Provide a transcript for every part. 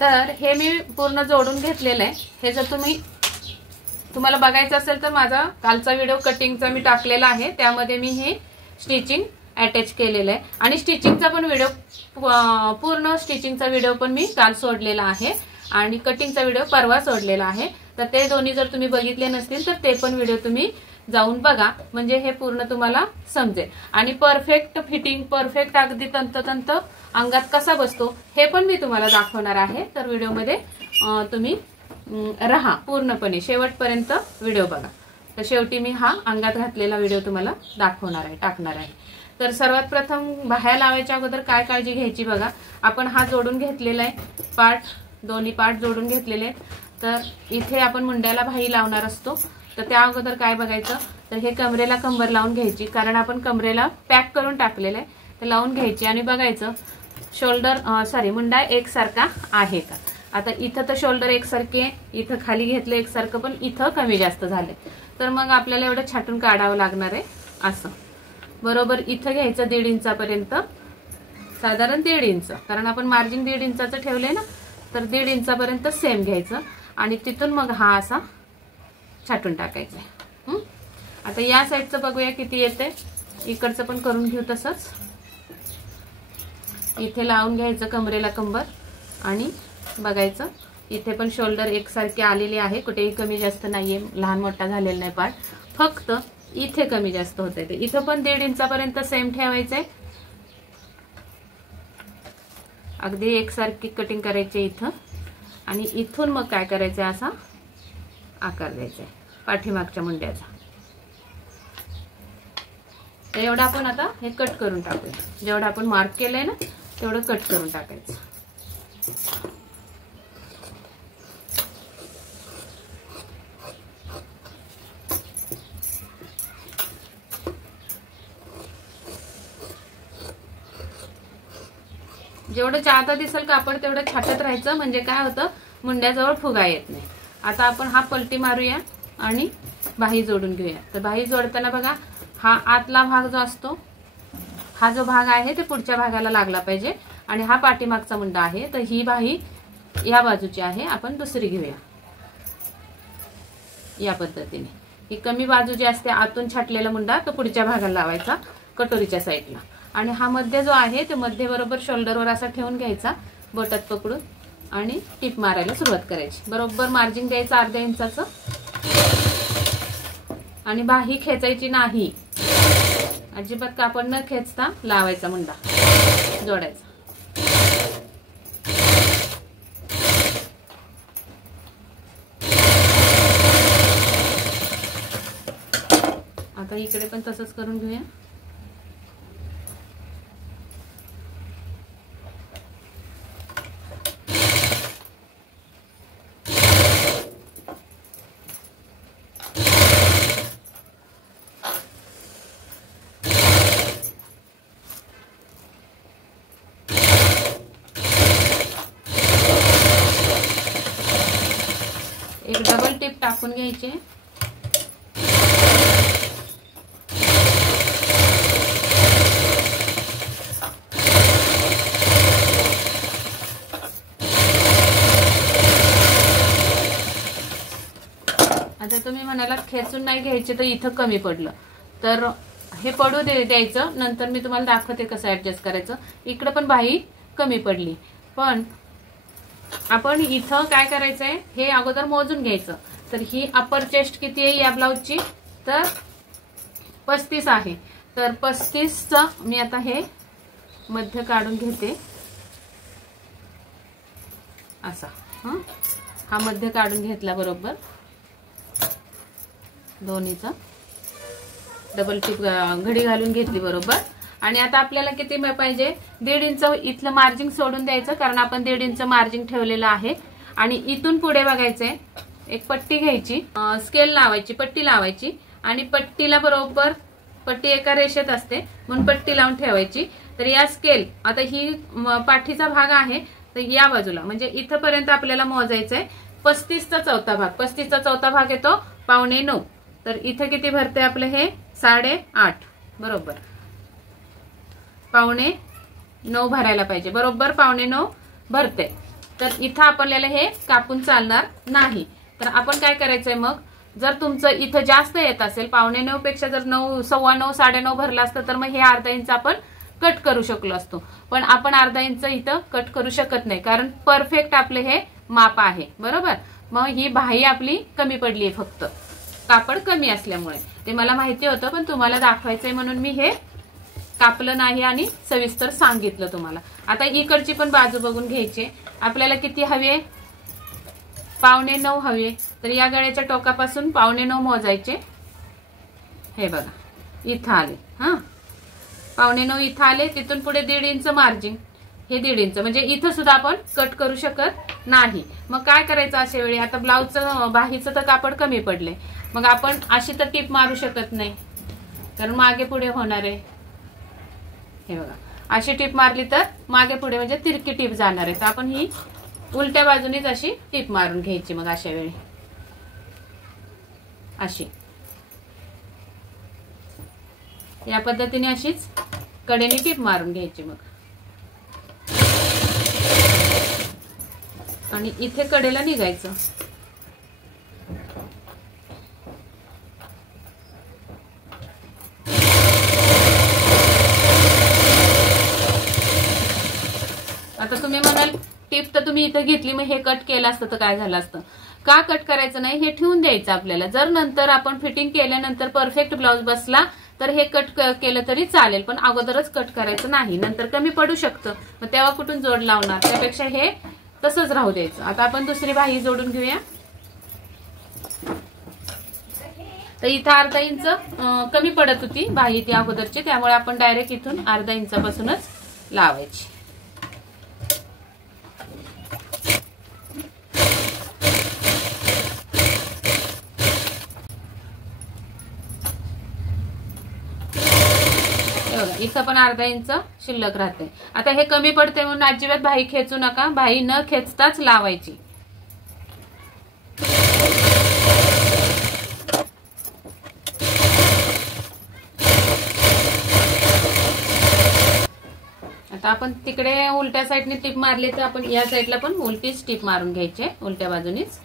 तर हे मी पूर्ण जोडून घेतलेलं आहे। हे जर तुम्हाला बघायचं असेल तर माझा कालचा व्हिडिओ कटिंगचा मी टाकलेला आहे, त्यामध्ये मी हे स्टिचिंग अटॅच केलेलं आहे आणि स्टिचिंगचा पण व्हिडिओ पूर्ण स्टिचिंगचा व्हिडिओ पण मी काल सोडलेला आहे आणि कटिंगचा व्हिडिओ परवा सोडलेला आहे। तर ते दोन्ही जर तुम्ही बघितले नसतील तर ते पण व्हिडिओ तुम्ही जाऊन बघा, म्हणजे हे पूर्ण तुम्हाला समजेल आणि परफेक्ट फिटिंग, परफेक्ट अगदी तंतोतंत अंगात कसा बसतो हे पण मी तुम्हाला दाखवणार आहे। तर व्हिडिओमध्ये तुम्ही रहा, पूर्णपणे शेवटपर्यंत व्हिडिओ बघा। तर शेवटी मी हा अंगात घातलेला व्हिडिओ तुम्हाला दाखवणार आहे, टाकणार आहे। तर सर्वात प्रथम बाह्या लावायच्या अगोदर काय काळजी घ्यायची बघा, आपण हा जोडून घेतलेला आहे पार्ट, दोन्ही पार्ट जोडून घेतलेले आहेत। तर इथे आपण मुंड्याला बाही लावणार असतो, तर त्या अगोदर काय बघायचं, तर हे कमरेला कंबर लावून घ्यायची, कारण आपण कमरेला पॅक करून टाकलेलं आहे, तर लावून घ्यायची आणि बघायचं शोल्डर मुंडा एकसारखा आहे का। आता इथं तर शोल्डर एकसारखे, इथं खाली घेतलं एकसारखं, पण इथं कमी जास्त झाले, तर मग आपल्याला एवढं छाटून काढावं लागणार आहे। असं बरोबर इथं घ्यायचं 1.5 इंचापर्यंत, साधारण 1.5 इंच, कारण आपण मार्जिन 1.5 इंचाचं ठेवलंय ना, तर 1.5 इंचापर्यंत सेम घ्यायचं आणि तिथून मग हा असा छाटून टाकायचा आहे। आता या साईडचं बघूया किती येते, इकडचं पण करून घेऊ तसंच। इथे लावून घ्यायचं कमरेला कंबर आणि बघायचं इथे पण शोल्डर एकसारखे आलेले आहे, कुठेही कमी जास्त नाहीये, लहान मोठा झालेला नाही पार्ट, फक्त इथे कमी जास्त होते। ते इथं पण 1.5 इंचापर्यंत सेम ठेवायचंय, अगदी एकसारखी कटिंग करायची इथं आणि इथून मग काय करायचंय, असा आकार द्यायचा पाठीमागच्या मुंड्याचा। तर एवढं आपण आता हे कट करून टाकूया, जेवढं आपण मार्क केलंय ना तेवढं कट करून टाकायचं। जेवढं जादा दिसेल कापड तेवढं छाटत राहायचं, म्हणजे काय होतं, मुंड्याजवळ फुगा येत नाही। आता आपण हा पलटी मारूया आणि बाही जोडून घेऊया। तर बाही जोडताना बघा, हा आतला भाग जो असतो, हा जो भाग आहे ते पुढच्या भागाला लागला पाहिजे आणि हा पाठीमागचा मुंडा आहे, तर ही बाही या बाजूची आहे, आपण दुसरी घेऊया या पद्धतीने। ही कमी बाजू जी असते आतून छाटलेला मुंडा तो पुढच्या भागाला लावायचा कटोरीच्या साईडला आणि हा मध्य जो आहे ते मध्य बरोबर शोल्डरवर असा ठेवून घ्यायचा, बोटात पकडून आणि टिप मारायला सुरुवात करायची। बरोबर मार्जिन द्यायचं 1/2 इंचाचं आणि बाही खेचायची नाही, अजिबात कापड न खेचता लावायचा मुंडा जोडायचा। आता इकडे पण तसंच करून घेऊया। एक डबल टिप टाकून घ्यायचे, आता तुम्ही म्हणाला खेचून नाही घ्यायचे तर इथं कमी पडलं तर हे पडू द्यायचं, नंतर मी तुम्हाला दाखवते कसं ऍडजस्ट करायचं। इकडे पण बाही कमी पडली, पण आपण इथं काय करायचंय, हे अगोदर मोजून घ्यायचं। तर ही अपर चेस्ट किती आहे या ब्लाउजची, तर 35 आहे, तर 35चं मी आता हे मध्य काढून घेते असा। हा मध्य काढून घेतला बरोबर, दोन्हीचा डबल टिप घडी घालून घेतली बरोबर। आणि आता आपल्याला किती पाहिजे, 1.5 इंच इथलं मार्जिन सोडून द्यायचं, कारण आपण 1.5 इंच मार्जिन ठेवलेलं आहे आणि इथून पुढे बघायचंय, एक पट्टी घ्यायची, स्केल लावायची, पट्टी लावायची आणि पट्टीला बरोबर, पट्टी एका रेषेत असते म्हणून पट्टी लावून ठेवायची। तर या स्केल, आता ही पाठीचा भाग आहे तर या बाजूला म्हणजे इथपर्यंत आपल्याला मोजायचंय 35चा चौथा भाग, 35चा चौथा भाग येतो 8.25, तर इथे किती भरते आपलं हे 8.5 बरोबर, 8.25 भरायला पाहिजे, बरोबर 8.25 भरते। तर इथं आपल्याला हे कापून चालणार नाही. तर आपण काय करायचंय मग, जर तुमचं इथं जास्त येत असेल 8:45 पेक्षा जर 9, 9:15, 9:30 भरलं असतं तर मग हे अर्धा इंच आपण कट करू शकलो असतो. पण आपण अर्धा इंच इथं कट करू शकत नाही, कारण परफेक्ट आपले हे माप आहे. बरोबर. मग ही बाही आपली कमी पडली आहे, फक्त कापड कमी असल्यामुळे. ते मला माहिती होतं, पण तुम्हाला दाखवायचंय म्हणून मी हे कापलं नाही आणि सविस्तर सांगितलं तुम्हाला. आता इकडची पण बाजू बघून घ्यायची. आपल्याला किती हवे, 9:15 हवे. तर या गळ्याच्या टोकापासून 9:15 मोजायचे. हे बघा इथं आले. 9:15 इथं आले. तिथून पुढे 1.5 इंच मार्जिन. हे 1.5 इंच म्हणजे इथं सुद्धा आपण कट करू शकत नाही. मग काय करायचं अशा वेळी, आता ब्लाऊजचं बाहीचं तर कापड कमी पडले, मग आपण अशी तर टिप मारू शकत नाही, कारण मागे पुढे होणार आहे. हे बघा अशी टिप मारली तर मागे पुढे म्हणजे तिरकी टिप जाणार आहे. तर आपण ही उलट्या बाजूनीच अशी टिप मारून घ्यायची. मग अशा वेळी अशी या पद्धतीने अशीच कडेने टिप मारून घ्यायची. मग आणि इथे कडेला निघायचं. आता तुम्ही म्हणाल टिप तर तुम्ही इथं घेतली, मग हे कट केलं असतं तर काय झालं असतं. का कट करायचं नाही, हे ठेवून द्यायचं आपल्याला. जर नंतर आपण फिटिंग केल्यानंतर परफेक्ट ब्लाऊज बसला तर हे कट केलं तरी चालेल, पण अगोदरच कट करायचं नाही, नंतर कमी पडू शकतं. मग तेव्हा कुठून जोड लावणार, त्यापेक्षा हे तसंच राहू द्यायचं. आता आपण दुसरी बाही जोडून घेऊया. तर इथं अर्धा इंच कमी पडत होती बाही ती अगोदरची, त्यामुळे आपण डायरेक्ट इथून अर्धा इंचापासूनच लावायची. इथं पण अर्धा इंच शिल्लक राहते. आता हे कमी पडते म्हणून अजिबात बाही खेचू नका. बाही न खेचताच लावायची. आता आपण तिकडे उलट्या साईडने टिप मारली, तर आपण या साईडला पण उलटीच टिप मारून घ्यायची उलट्या बाजूनीच.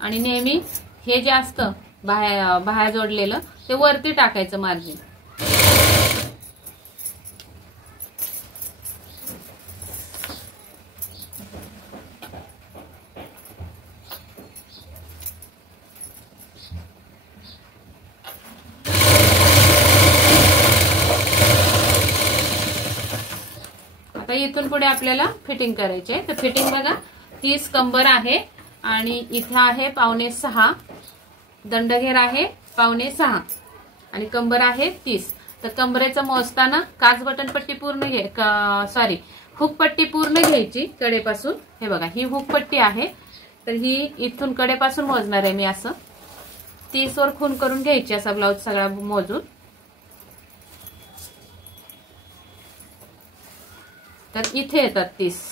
आणि नेहमी हे जे असतं बाह्या जोडलेलं ते वरती टाकायचं मार्जिन. आता इथून पुढे आपल्याला फिटिंग करायची आहे. तर फिटिंग बघा, 30 कंबर आहे आणि इथं आहे 5.5. दंडघेर आहे 5.5 आणि कंबर आहे 30. तर कंबरेचं मोजताना काच बटन पट्टी पूर्ण हुक पट्टी पूर्ण घ्यायची कडेपासून. हे बघा ही हुक पट्टी आहे, तर ही इथून कडेपासून मोजणार आहे मी. असं 30 वर खून करून घ्यायची, असा ब्लाऊज सगळा मोजून. तर इथे येतात 30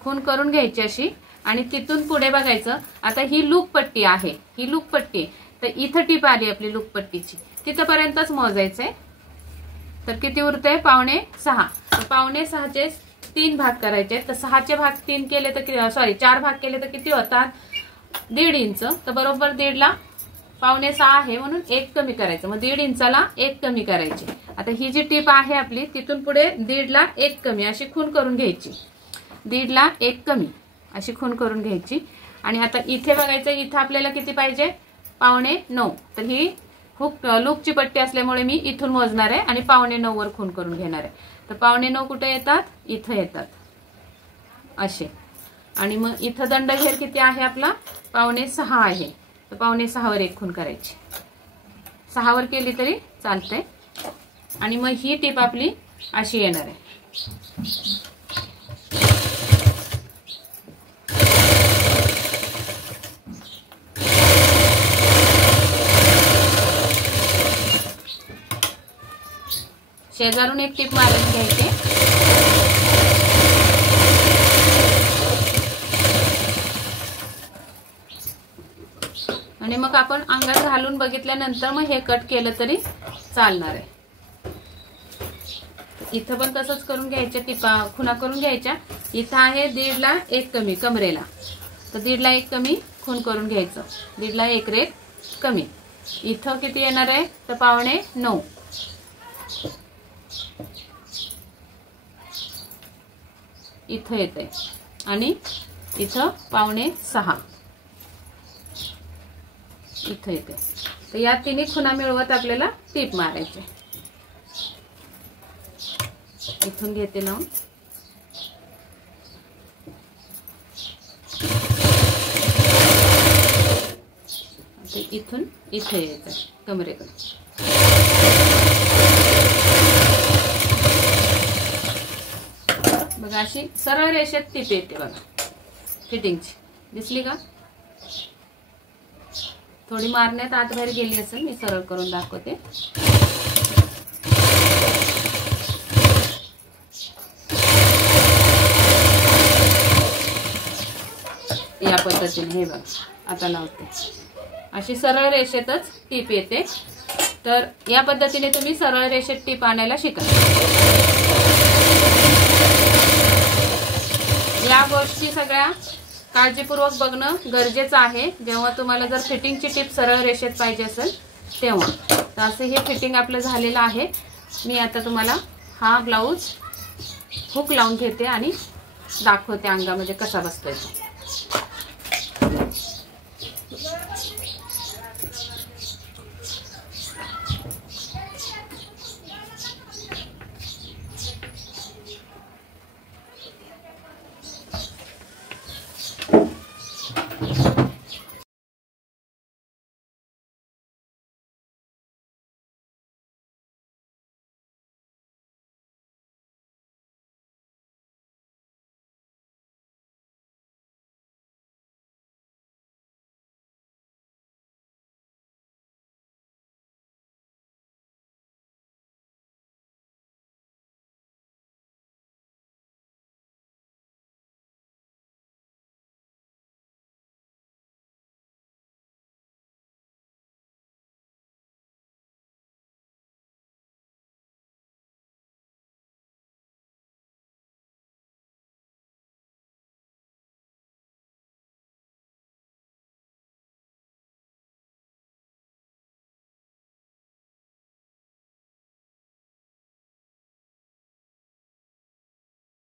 खून करून घ्यायची अशी. आणि तिथून पुढे बघायचं. आता ही लूक पट्टी आहे, ही लूक पट्टी. तर इथं टीप आली आपली लूक पट्टीची, तिथपर्यंतच मोजायचंय. तर किती उरतंय 5.5. तर 5.5चे 3 भाग करायचे. तर 6चे भाग 3 केले तर 4 भाग केले तर किती होतात 1.5 इंच. तर बरोबर 1.5ला 5.5 आहे म्हणून 1 कमी करायचं. मग 1.5 इंचाला 1 कमी करायची. आता ही जी टीप आहे आपली, तिथून पुढे 1.5ला 1 कमी अशी खून करून घ्यायची. 1.5ला 1 कमी अशी खून करून घ्यायची. आणि आता इथे बघायचं, इथं आपल्याला किती पाहिजे 9.5. तर ही लूकची पट्टी असल्यामुळे मी इथून मोजणार आहे आणि 9.5 वर खून करून घेणार आहे. तर 9.5 कुठे येतात, इथं येतात असे. आणि मग इथं दंडघेर किती आहे आपला 5.5 आहे. तर 5.5 वर 1 खून करायची. 6 वर केली तरी चालतंय. आणि मग ही टीप आपली अशी येणार आहे. शेजारून एक टीप मारून घ्यायची. आणि मग आपण अंगात घालून बघितल्यानंतर मग हे कट केलं तरी चालणार आहे. इथं पण तसंच करून घ्यायच्या, टिपा खुणा करून घ्यायच्या. इथं आहे 1.5 ला 1 कमी कमरेला, तर 1.5 ला 1 कमी खून करून घ्यायचं. 1.5 ला 1 रेघ कमी. इथं किती येणार आहे तर 8.25 इथं येते आणि इथं 5.6 इथं येते. तर या तिन्ही खुणा मिळवत आपल्याला टीप मारायचे. इथून घेते लावून, इथून इथे यायचं कमरेकडे. बघा अशी सरळ रेषेत टीप येते बघा फिटिंगची. दिसली का? थोडी मारण्यात आत बाहेर गेली असेल, मी सरळ करून दाखवते. या पद्धतीने हे बघा आता लावते. अशी सरळ रेषेतच टीप येते. तर या पद्धतीने तुम्ही सरळ रेषेत टीप आणायला शिका. या गोष्टी सगळ्या काळजीपूर्वक बघणं गरजेचं आहे, जेव्हा तुम्हाला जर फिटिंगची टीप सरळ रेषेत पाहिजे असेल तेव्हा. तर असं हे फिटिंग आपलं झालेलं आहे. मी आता तुम्हाला हा ब्लाऊज हुक लावून घेते आणि दाखवते अंगामध्ये कसा बसतोय.